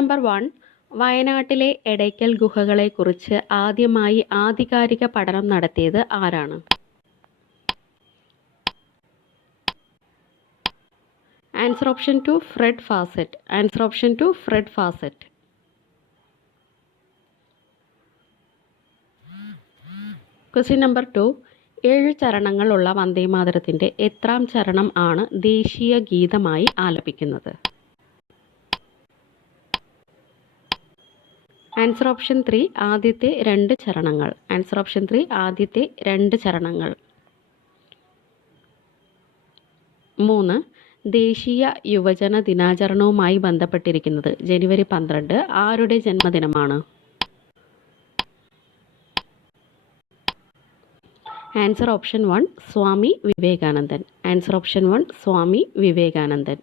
Number 1. വയനാട്ടിലെ എടയ്ക്കൽ ഗുഹകളെക്കുറിച്ച് ആദ്യമായി ആധികാരിക പഠനം നടത്തിയത് ആരാണ്? Answer option 2 Fred facet. Answer option 2 Fred facet. Question number 2. 7 ചരണങ്ങളുള്ള വന്ദേമാതരത്തിൻ്റെ എത്രാം ചരണം ആണ് ദേശീയ ഗീതമായി ആലപിക്കുന്നത്? ആൻസർ ഓപ്ഷൻ 3 ആദ്യത്തെ 2 ചരണങ്ങൾ. ആൻസർ ഓപ്ഷൻ 3 ആദ്യത്തെ 2 ചരണങ്ങൾ. 3. ദേശീയ യുവജന ദിനാചരണവുമായി ബന്ധപ്പെട്ടിരിക്കുന്നത് ജനുവരി 12 ആരുടെ ജന്മദിനമാണ്? ആൻസർ ഓപ്ഷൻ 1 സ്വാമി വിവേകാനന്ദൻ. ആൻസർ ഓപ്ഷൻ 1 സ്വാമി വിവേകാനന്ദൻ.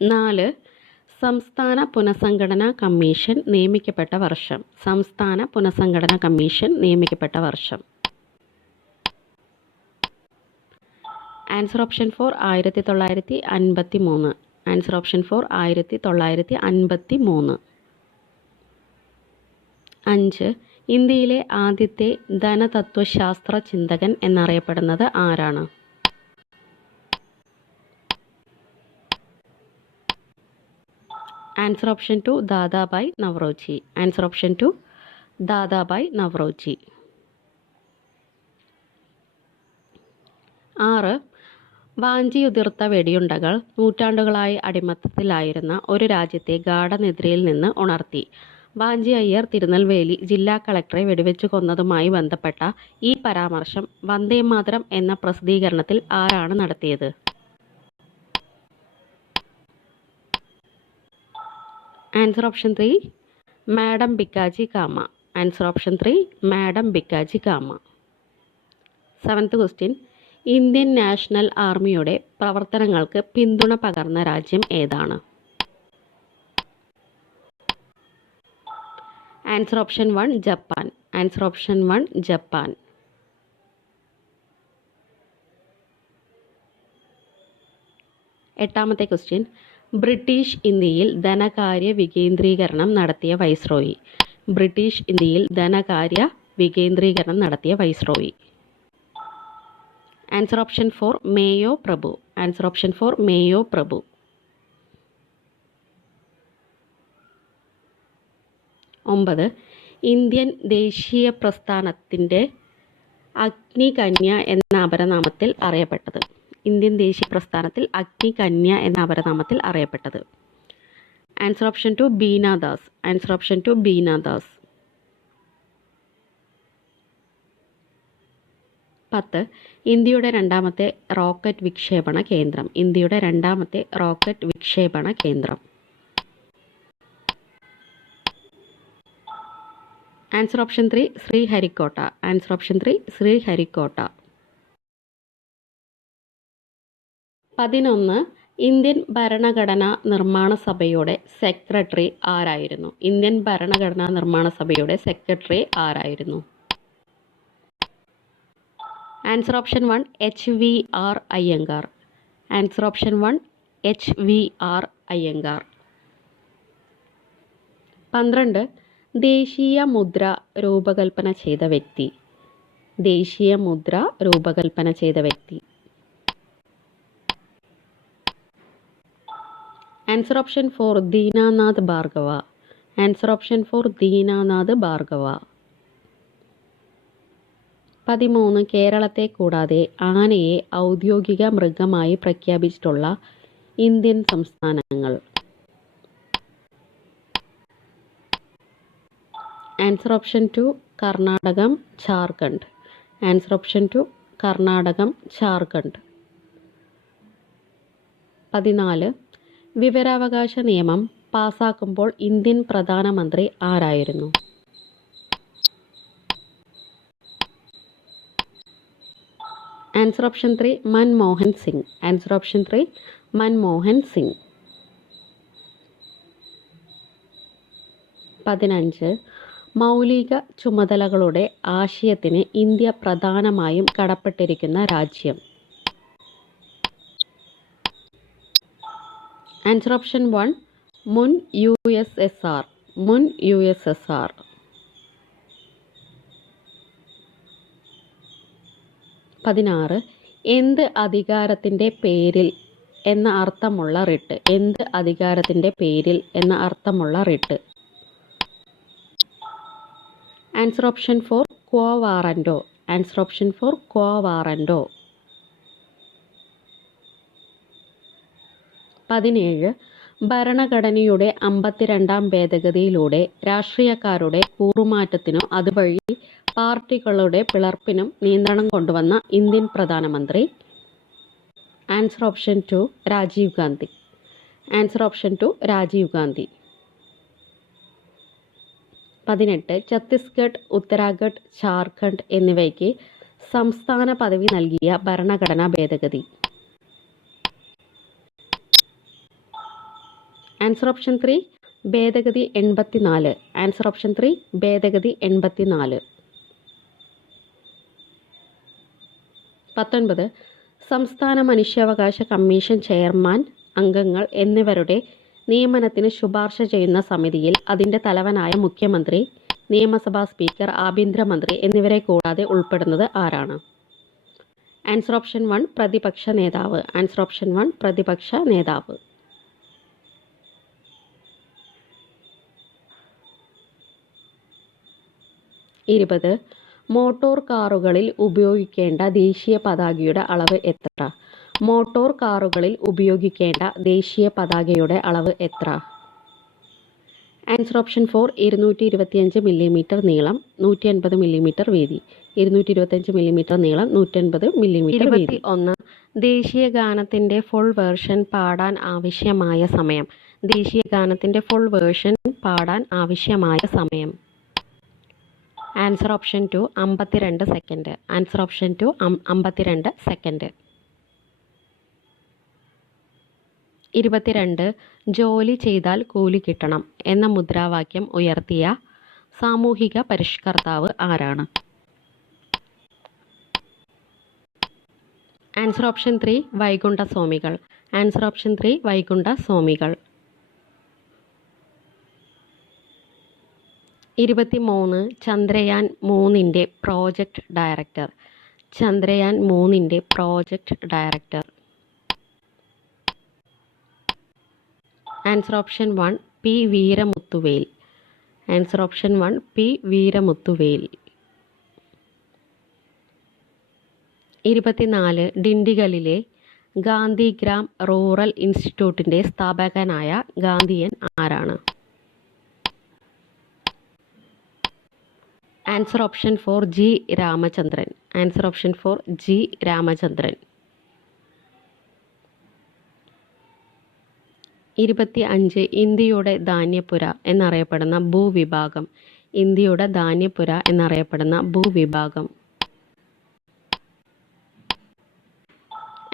4. സംസ്ഥാന പുനഃസംഘടനാ കമ്മീഷൻ നിയമിക്കപ്പെട്ട വർഷം. സംസ്ഥാന പുനഃസംഘടനാ കമ്മീഷൻ നിയമിക്കപ്പെട്ട വർഷം. Answer option 4 1953. Answer option 4 1953. 5. ഇന്ത്യയിലെ ആദ്യത്തെ ധനതത്വശാസ്ത്ര ചിന്തകൻ എന്നറിയപ്പെടുന്നത് ആരാണ്? Answer option 2 Dadabhai Naoroji. Answer option 2 Dadabhai Naoroji. 6. വാഞ്ചിയുതിർത്ത വെടിയുണ്ടകൾ നൂറ്റാണ്ടുകളായി അടിമത്തത്തിലായിരുന്ന ഒരു രാജ്യത്തെ ഗാഢനിദ്രയിൽ നിന്ന് ഉണർത്തി. വാഞ്ചി അയ്യർ തിരുനെൽവേലി ജില്ലാ കളക്ടറെ വെടിവെച്ചു കൊന്നതുമായി ബന്ധപ്പെട്ട ഈ പരാമർശം വന്ദേമാതരം എന്ന പ്രസിദ്ധീകരണത്തിൽ ആരാണ് നടത്തിയത്? Answer option 3 madam Bhikaji Cama. Answer option 3 madam Bhikaji Cama. 7th question. Indian national ആർമിയുടെ പ്രവർത്തനങ്ങൾക്ക് പിന്തുണ പകർന്ന രാജ്യം ഏതാണ്? Answer option 1 Japan. Answer option 1 Japan. 8ാമത്തെ ക്വസ്റ്റ്യൻ. ബ്രിട്ടീഷ് ഇന്ത്യയിൽ ധനകാര്യ വികേന്ദ്രീകരണം നടത്തിയ വൈസ്രോയി. ബ്രിട്ടീഷ് ഇന്ത്യയിൽ ധനകാര്യ വികേന്ദ്രീകരണം നടത്തിയ വൈസ്രോയി. ആൻസർ ഓപ്ഷൻ 4 മേയോ പ്രഭു. ആൻസർ ഓപ്ഷൻ 4 മേയോ പ്രഭു. 9. ഇന്ത്യൻ ദേശീയ പ്രസ്ഥാനത്തിൻ്റെ അഗ്നികന്യ എന്ന അപരനാമത്തിൽ അറിയപ്പെട്ടത്. ഇന്ത്യൻ ദേശീയ പ്രസ്ഥാനത്തിൽ അഗ്നികന്യ എന്ന അപരനാമത്തിൽ അറിയപ്പെട്ടത്. Answer option 2 Bina Das. Answer option 2 Bina Das. 10. ഇന്ത്യയുടെ രണ്ടാമത്തെ റോക്കറ്റ് വിക്ഷേപണ കേന്ദ്രം. ഇന്ത്യയുടെ രണ്ടാമത്തെ റോക്കറ്റ് വിക്ഷേപണ കേന്ദ്രം. Answer option 3 Sriharikota. Answer option 3 Sriharikota. 11. Indian ഭരണഘടനാ നിർമ്മാണ സഭയുടെ സെക്രട്ടറി ആരായിരുന്നു? ഇന്ത്യൻ ഭരണഘടനാ നിർമ്മാണ സഭയുടെ സെക്രട്ടറി ആരായിരുന്നു? Answer option 1 HVR Iyengar. Answer option 1 HVR Iyengar. 12. ദേശീയ മുദ്ര രൂപകൽപ്പന ചെയ്ത വ്യക്തി. ദേശീയ മുദ്ര രൂപകൽപ്പന ചെയ്ത വ്യക്തി. Answer option 4 Dinanath Bhargava. Answer option 4 Dinanath Bhargava. 13. കേരളത്തെ കൂടാതെ ആനയെ ഔദ്യോഗിക മൃഗമായി പ്രഖ്യാപിച്ചിട്ടുള്ള ഇന്ത്യൻ സംസ്ഥാനങ്ങൾ. ആൻസർ ഓപ്ഷൻ 2 കർണാടകം ജാർഖണ്ഡ്. ആൻസർ ഓപ്ഷൻ 2 കർണാടകം ജാർഖണ്ഡ്. 14. വിവരാവകാശ നിയമം പാസാക്കുമ്പോൾ ഇന്ത്യൻ പ്രധാനമന്ത്രി ആരായിരുന്നു? Answer option 3 Manmohan Singh. Answer option 3 Manmohan Singh. 15. മൗലിക ചുമതലകളുടെ ആശയത്തിന് ഇന്ത്യ പ്രധാനമായും കടപ്പെട്ടിരിക്കുന്ന രാജ്യം. ആൻസർ ഓപ്ഷൻ 1 മുൻ USSR. മുൻ USSR. 16 എന്ത് അധികാരത്തിൻ്റെ പേരിൽ എന്ന അർത്ഥമുള്ള റിട്ട്. എന്ത് അധികാരത്തിൻ്റെ പേരിൽ എന്ന അർത്ഥമുള്ള writ. Answer option 4 quo warranto. Answer option 4 quo warranto. 17 ഭരണഘടനയുടെ 52-ാം ഭേദഗതിയിലൂടെ രാഷ്ട്രീയക്കാരുടെ കൂറുമാറ്റത്തിനും അതുവഴി പാർട്ടികളുടെ പിളർപ്പിനും നിയന്ത്രണം കൊണ്ടുവന്ന ഇന്ത്യൻ പ്രധാനമന്ത്രി. Answer option 2 Rajiv Gandhi. Answer option 2 Rajiv Gandhi. 18 Chhattisgarh, Uttarakhand, Jharkhand എന്നിവയ്ക്ക് സംസ്ഥാന പദവി നൽകിയ ഭരണഘടനാ ഭേദഗതി. ആൻസർ ഓപ്ഷൻ 3 ഭേദഗതി 84. ആൻസർ ഓപ്ഷൻ 3 ഭേദഗതി 84. 19 സംസ്ഥാന മനുഷ്യാവകാശ കമ്മീഷൻ ചെയർമാൻ, അംഗങ്ങൾ എന്നിവരുടെ നിയമനത്തിന് ശുപാർശ ചെയ്യുന്ന സമിതിയിൽ അതിൻ്റെ തലവനായ മുഖ്യമന്ത്രി, നിയമസഭാ സ്പീക്കർ, ആഭ്യന്തരമന്ത്രി എന്നിവരെ കൂടാതെ ഉൾപ്പെടുന്നത് ആരാണ്? ആൻസർ ഓപ്ഷൻ 1 പ്രതിപക്ഷ നേതാവ്. ആൻസർ ഓപ്ഷൻ 1 പ്രതിപക്ഷ നേതാവ്. 20 മോട്ടോർ കാറുകളിൽ ഉപയോഗിക്കേണ്ട ദേശീയ പതാകയുടെ അളവ് എത്ര? മോട്ടോർ കാറുകളിൽ ഉപയോഗിക്കേണ്ട ദേശീയ പതാകയുടെ അളവ് എത്ര? ആൻസർ ഓപ്ഷൻ 4 225 മില്ലിമീറ്റർ നീളം, 150 മില്ലിമീറ്റർ വീതി. 225 മില്ലിമീറ്റർ നീളം, 150 മില്ലിമീറ്റർ വീതി. 21 ദേശീയ ഗാനത്തിൻ്റെ ഫുൾ വേർഷൻ പാടാൻ ആവശ്യമായ സമയം. ദേശീയ ഗാനത്തിൻ്റെ ഫുൾ വേർഷൻ പാടാൻ ആവശ്യമായ സമയം. Answer option 2 52 second. Answer option 2 52 second. 22 ജോലി ചെയ്താൽ കൂലി കിട്ടണം എന്ന മുദ്രാവാക്യം ഉയർത്തിയ സാമൂഹിക പരിഷ്കർത്താവ് ആരാണ്? ആൻസർ ഓപ്ഷൻ 3 വൈകുണ്ഠ സ്വാമികൾ. Answer option 3 Vaikunda Swamikal. 23 ചന്ദ്രയാൻ 3ൻ്റെ പ്രോജക്റ്റ് ഡയറക്ടർ. ചന്ദ്രയാൻ 3ൻ്റെ project director. Answer option 1 P Veeramuthuvel. Answer option 1 P Veeramuthuvel. 24 ഡിണ്ടിഗലിലെ ഗാന്ധിഗ്രാം റൂറൽ ഇൻസ്റ്റിറ്റ്യൂട്ടിൻ്റെ സ്ഥാപകനായ ഗാന്ധിയൻ ആരാണ്? Answer option 4 G Ramachandran. Answer option 4 G Ramachandran. 25 ഇന്ത്യയുടെ ധാന്യപ്പുര എന്നറിയപ്പെടുന്ന ഭൂവിഭാഗം. ഇന്ത്യയുടെ ധാന്യപ്പുര എന്നറിയപ്പെടുന്ന ഭൂവിഭാഗം.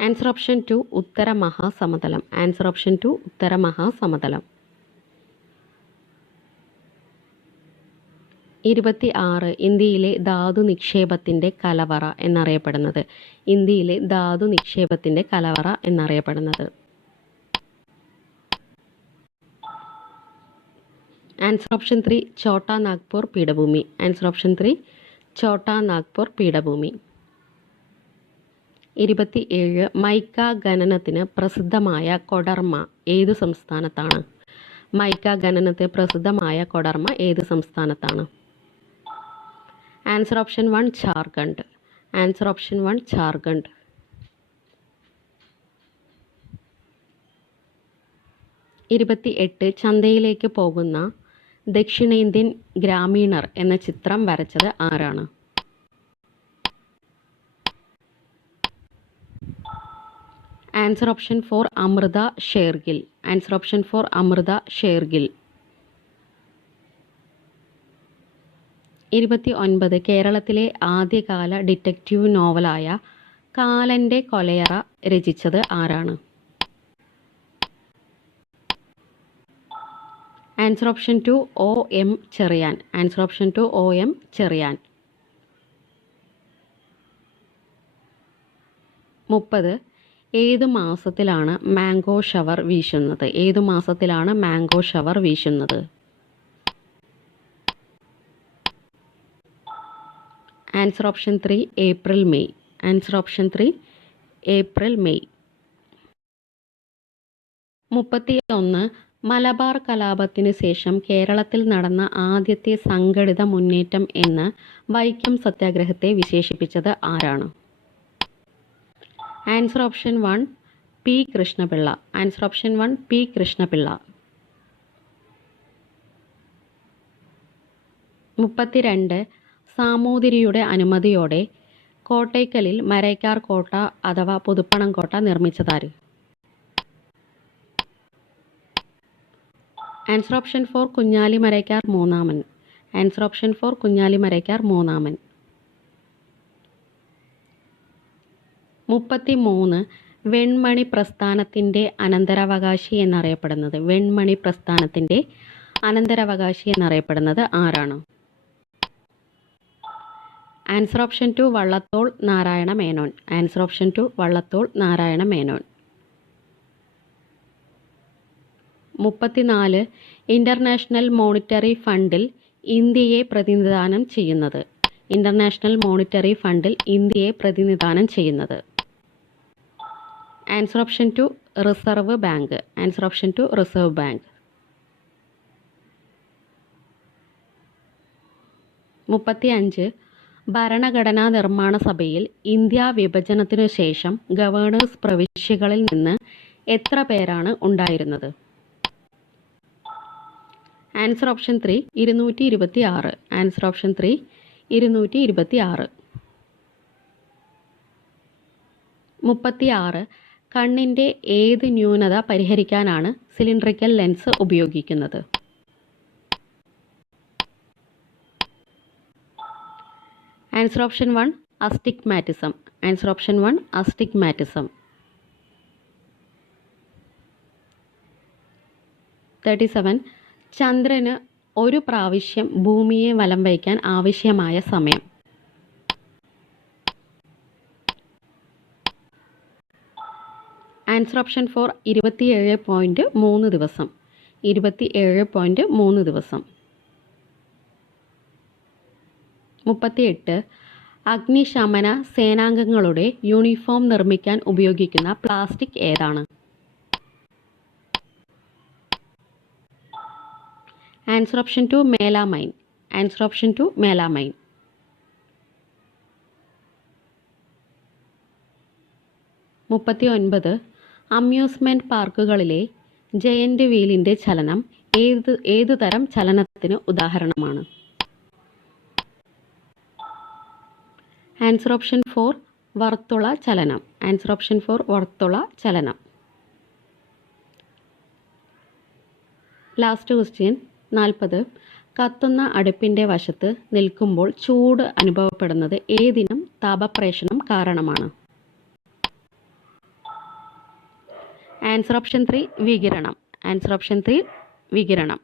ആൻസർ ഓപ്ഷൻ 2 ഉത്തര മഹാസമതലം. ആൻസർ ഓപ്ഷൻ 2 ഉത്തര മഹാസമതലം. 26 ഇന്ത്യയിലെ ധാതു നിക്ഷേപത്തിൻ്റെ കലവറ എന്നറിയപ്പെടുന്നത്. ഇന്ത്യയിലെ ധാതു നിക്ഷേപത്തിൻ്റെ കലവറ എന്നറിയപ്പെടുന്നത്. ആൻസർ ഓപ്ഷൻ 3 ഛോട്ടാ നാഗ്പൂർ പീഠഭൂമി. ആൻസർ ഓപ്ഷൻ 3 ഛോട്ടാ നാഗ്പൂർ പീഠഭൂമി. 27 മൈക്ക ഖനനത്തിന് പ്രസിദ്ധമായ കൊഡർമ ഏതു സംസ്ഥാനത്താണ്? മൈക്ക ഖനനത്തിന് പ്രസിദ്ധമായ കൊഡർമ ഏത് സംസ്ഥാനത്താണ്? Answer option 1 Jharkhand. Answer option 1 Jharkhand. 28 ചന്തയിലേക്ക് പോകുന്ന ദക്ഷിണേന്ത്യൻ ഗ്രാമീണർ എന്ന ചിത്രം വരച്ചത് ആരാണ്? Answer option 4 Amrita Shergil. Answer option 4 Amrita Shergil. 29 കേരളത്തിലെ ആദ്യകാല ഡിറ്റക്റ്റീവ് നോവലായ കാലൻ്റെ കൊലയറ രചിച്ചത് ആരാണ്? Answer option 2 O.M. Cheriyan. Answer option 2 O.M. Cheriyan. 30 ഏതു മാസത്തിലാണ് മാംഗോ ഷവർ വീശുന്നത്? ഏതു മാസത്തിലാണ് മാംഗോ ഷവർ വീശുന്നത്? Answer option 3 April May. Answer option 3 April May. 31 Malabar കലാപത്തിന് ശേഷം കേരളത്തിൽ നടന്ന ആദ്യത്തെ സംഘടിത മുന്നേറ്റം എന്ന് വൈക്കം സത്യാഗ്രഹത്തെ വിശേഷിപ്പിച്ചത് ആരാണ്? Answer option 1 P Krishnapillai. Answer option 1 P Krishnapillai. 32 സാമൂതിരിയുടെ അനുമതിയോടെ കോട്ടയ്ക്കലിൽ മരയ്ക്കാർ കോട്ട അഥവാ പുതുപ്പണം കോട്ട നിർമ്മിച്ചതാര്? ആൻസർ ഓപ്ഷൻ 4 കുഞ്ഞാലി മരയ്ക്കാർ മൂന്നാമൻ. ആൻസർ ഓപ്ഷൻ 4 കുഞ്ഞാലി മരയ്ക്കാർ മൂന്നാമൻ. 33 വെൺമണി പ്രസ്ഥാനത്തിൻ്റെ അനന്തരാവകാശി എന്നറിയപ്പെടുന്നത്? വെൺമണി പ്രസ്ഥാനത്തിൻ്റെ അനന്തരാവകാശി എന്നറിയപ്പെടുന്നത് ആരാണ്? Answer option 2 Vallathol Narayana Menon. Answer option 2 Vallathol Narayana Menon. 34 international monetary ഫണ്ടിൽ ഇന്ത്യയെ പ്രതിനിധാനം ചെയ്യുന്നത്? ഇൻ്റർനാഷണൽ മോണിറ്ററി ഫണ്ടിൽ ഇന്ത്യയെ പ്രതിനിധാനം ചെയ്യുന്നത്? Answer option 2 reserve bank. Answer option 2 reserve bank. 35 ഭരണഘടനാ നിർമ്മാണ സഭയിൽ ഇന്ത്യ വിഭജനത്തിനു ശേഷം ഗവർണേഴ്സ് പ്രവിശ്യകളിൽ നിന്ന് എത്ര പേരാണ് ഉണ്ടായിരുന്നത്? Answer option 3 226. Answer option 3 226. 36 കണ്ണിൻ്റെ ഏത് ന്യൂനത പരിഹരിക്കാനാണ് സിലിണ്ടറിക്കൽ ലെൻസ് ഉപയോഗിക്കുന്നത്? Answer option 1 astigmatism. Answer option 1 astigmatism. 37 ചന്ദ്രന് ഒരു പ്രാവശ്യം ഭൂമിയെ വലം വയ്ക്കാൻ ആവശ്യമായ സമയം? ആൻസർ ഓപ്ഷൻ 4 27.3 ദിവസം. 27.3 ദിവസം. 38 അഗ്നിശമന സേനാംഗങ്ങളുടെ യൂണിഫോം നിർമ്മിക്കാൻ ഉപയോഗിക്കുന്ന പ്ലാസ്റ്റിക് ഏതാണ്? Answer option 2 melamine. Answer option 2 melamine. 39 amusement പാർക്കുകളിലെ ജയൻ്റ് വീലിൻ്റെ ചലനം ഏതു തരം ചലനത്തിന് ഉദാഹരണമാണ്? ആൻസർ ഓപ്ഷൻ 4 വർത്തുള ചലനം. ആൻസർ ഓപ്ഷൻ 4 വർത്തുള ചലനം. ലാസ്റ്റ് ക്വസ്റ്റ്യൻ 40 കത്തുന്ന അടുപ്പിൻ്റെ വശത്ത് നിൽക്കുമ്പോൾ ചൂട് അനുഭവപ്പെടുന്നത് ഏതിനും താപപ്രേഷണം കാരണമാണ്? ആൻസർ ഓപ്ഷൻ 3 വികിരണം. ആൻസർ ഓപ്ഷൻ 3 വികിരണം.